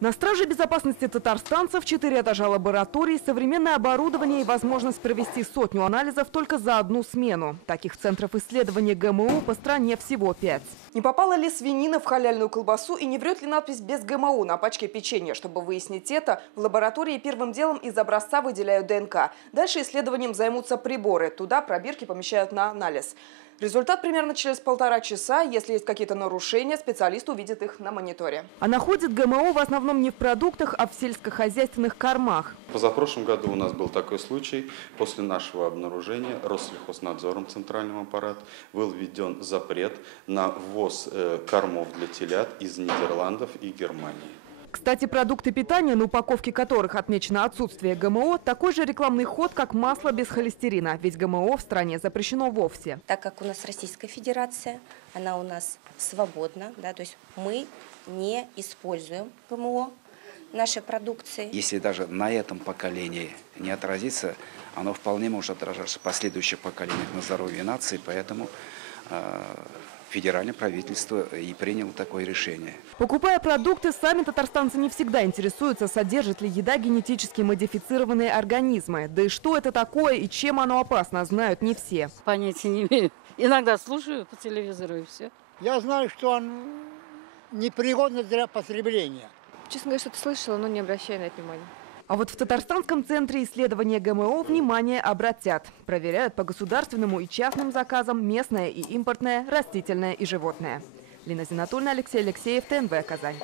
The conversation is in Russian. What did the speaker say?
На страже безопасности татарстанцев 4 этажа лабораторий, современное оборудование и возможность провести 100 анализов только за одну смену. Таких центров исследования ГМО по стране всего 5. Не попала ли свинина в халяльную колбасу и не врет ли надпись «без ГМО» на пачке печенья? Чтобы выяснить это, в лаборатории первым делом из образца выделяют ДНК. Дальше исследованием займутся приборы. Туда пробирки помещают на анализ. Результат примерно через 1,5 часа. Если есть какие-то нарушения, специалист увидит их на мониторе. А находит ГМО в основном не в продуктах, а в сельскохозяйственных кормах. Позапрошлом году у нас был такой случай. После нашего обнаружения Россельхознадзором центральным аппарат был введен запрет на ввоз кормов для телят из Нидерландов и Германии. Кстати, продукты питания, на упаковке которых отмечено отсутствие ГМО, такой же рекламный ход, как масло без холестерина. Ведь ГМО в стране запрещено вовсе. Так как у нас Российская Федерация, она у нас свободна, да, то есть мы не используем ГМО в нашей продукции. Если даже на этом поколении не отразится, оно вполне может отражаться в последующих поколениях на здоровье нации, поэтому федеральное правительство и приняло такое решение. Покупая продукты, сами татарстанцы не всегда интересуются, содержит ли еда генетически модифицированные организмы. Да и что это такое и чем оно опасно, знают не все. Понятия не имею. Иногда слушаю по телевизору и все. Я знаю, что он непригоден для потребления. Честно говоря, что-то слышала, но не обращаю на это внимания. А вот в Татарстанском центре исследования ГМО внимание обратят. Проверяют по государственному и частным заказам местное и импортное, растительное и животное. Лина Зинатульна, Алексей Алексеев, ТНВ, Казань.